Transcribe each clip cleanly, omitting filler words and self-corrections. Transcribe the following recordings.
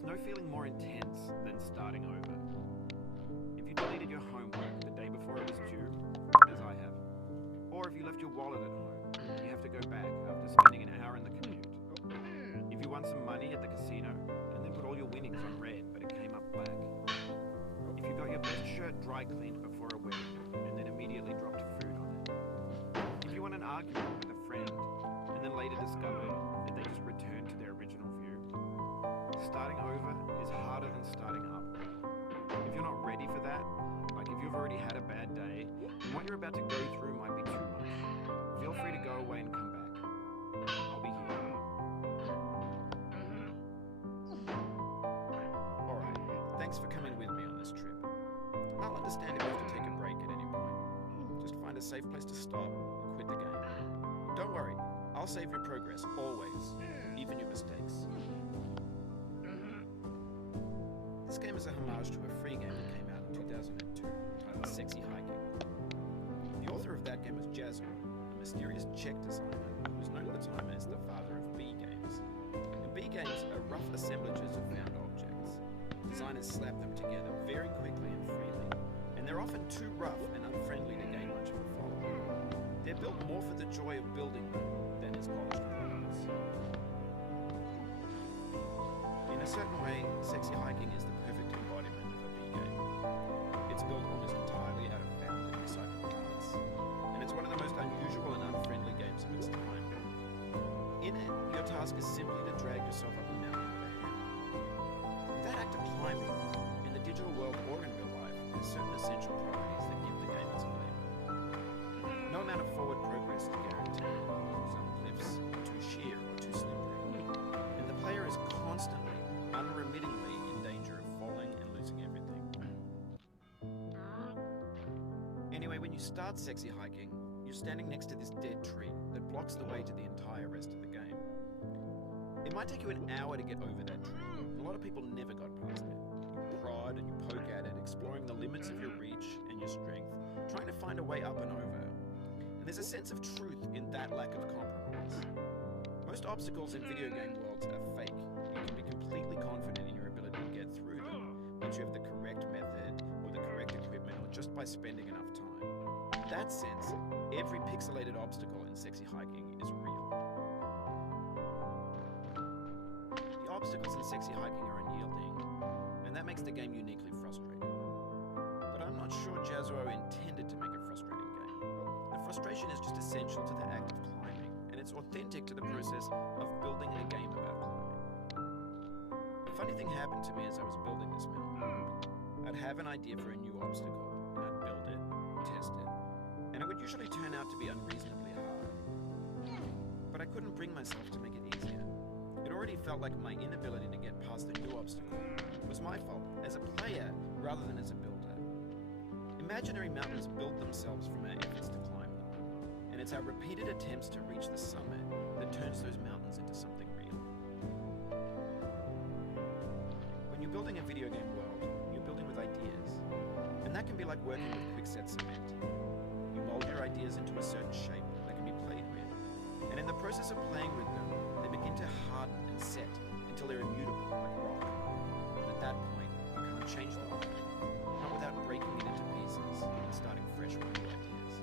There's no feeling more intense than starting over. If you deleted your homework the day before it was due, as I have, or if you left your wallet at home, you have to go back after spending an hour in the commute. If you won some money at the casino and then put all your winnings on red but it came up black. If you got your best shirt dry cleaned before a wedding and then immediately dropped food on it. If you won an argument with a friend and then later discovered that they just returned to their original view. Starting over is harder than starting up. If you're not ready for that, like if you've already had a bad day, and what you're about to go through might be too much, feel free to go away and come back. I'll be here. Alright, thanks for coming with me on this trip. I'll understand if you have to take a break at any point. Just find a safe place to stop and quit the game. Don't worry, I'll save your progress, always, even your mistakes. This game is a homage to a free game that came out in 2002, titled Sexy Hiking. The author of that game was Jazzo, a mysterious Czech designer who's known at the time as the father of B games. And B games are rough assemblages of found objects. Designers slap them together very quickly and freely, and they're often too rough and unfriendly to gain much of a following. They're built more for the joy of building them than as polished products. In a certain way, Sexy Hiking is the perfect embodiment of a B game. It's built almost entirely out of found and recycled parts, and it's one of the most unusual and unfriendly games of its time. In it, your task is simply to drag yourself up a mountain with a hammer. That act of climbing, in the digital world or in real life, has certain essential properties that give the game its flavor. No amount of forward progress is guaranteed. Some cliffs are too sheer or too slippery, and the player is constantly, unremittingly in danger of falling and losing everything. Anyway, when you start Sexy Hiking, you're standing next to this dead tree that blocks the way to the entire rest of the game. It might take you an hour to get over that tree. A lot of people never got past it. You prod and you poke at it, exploring the limits of your reach and your strength, trying to find a way up and over. And there's a sense of truth in that lack of compromise. Most obstacles in video game worlds are fake. You can be completely confident in your ability to get through them once you have the correct method or the correct equipment or just by spending enough time. In that sense, every pixelated obstacle in Sexy Hiking is real. The obstacles in Sexy Hiking are unyielding, and that makes the game uniquely frustrating. But I'm not sure Jazzo intended to make a frustrating game. The frustration is just essential to the act of climbing, and it's authentic to the process of building a game about climbing. A funny thing happened to me as I was building this mountain. I'd have an idea for a new obstacle, and I'd build it, test it, and it would usually turn out to be unreasonably hard. But I couldn't bring myself to make it easier. It already felt like my inability to get past the new obstacle was my fault as a player rather than as a builder. Imaginary mountains build themselves from our efforts to climb them, and it's our repeated attempts to reach the summit that turns those mountains into something real. When you're building a video game world, you're building with ideas, and that can be like working with quickset cement. You mold your ideas into a certain shape that can be played with, and in the process of playing with them, they begin to harden and set until they're immutable like rock. And at that point, you can't change the rock, not without breaking it into pieces and starting fresh with new ideas.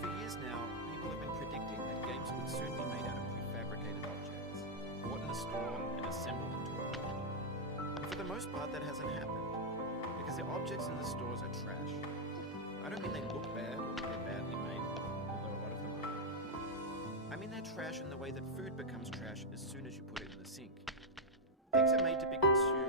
For years now, people have been predicting that games would soon be made out of prefabricated objects, bought in a store and assembled into a world. And for the most part, that hasn't happened, because the objects in the stores are trash. I don't mean they look bad or they're badly made, although a lot of them are. I mean they're trash in the way that food becomes trash as soon as you put it in the sink. Things are made to be consumed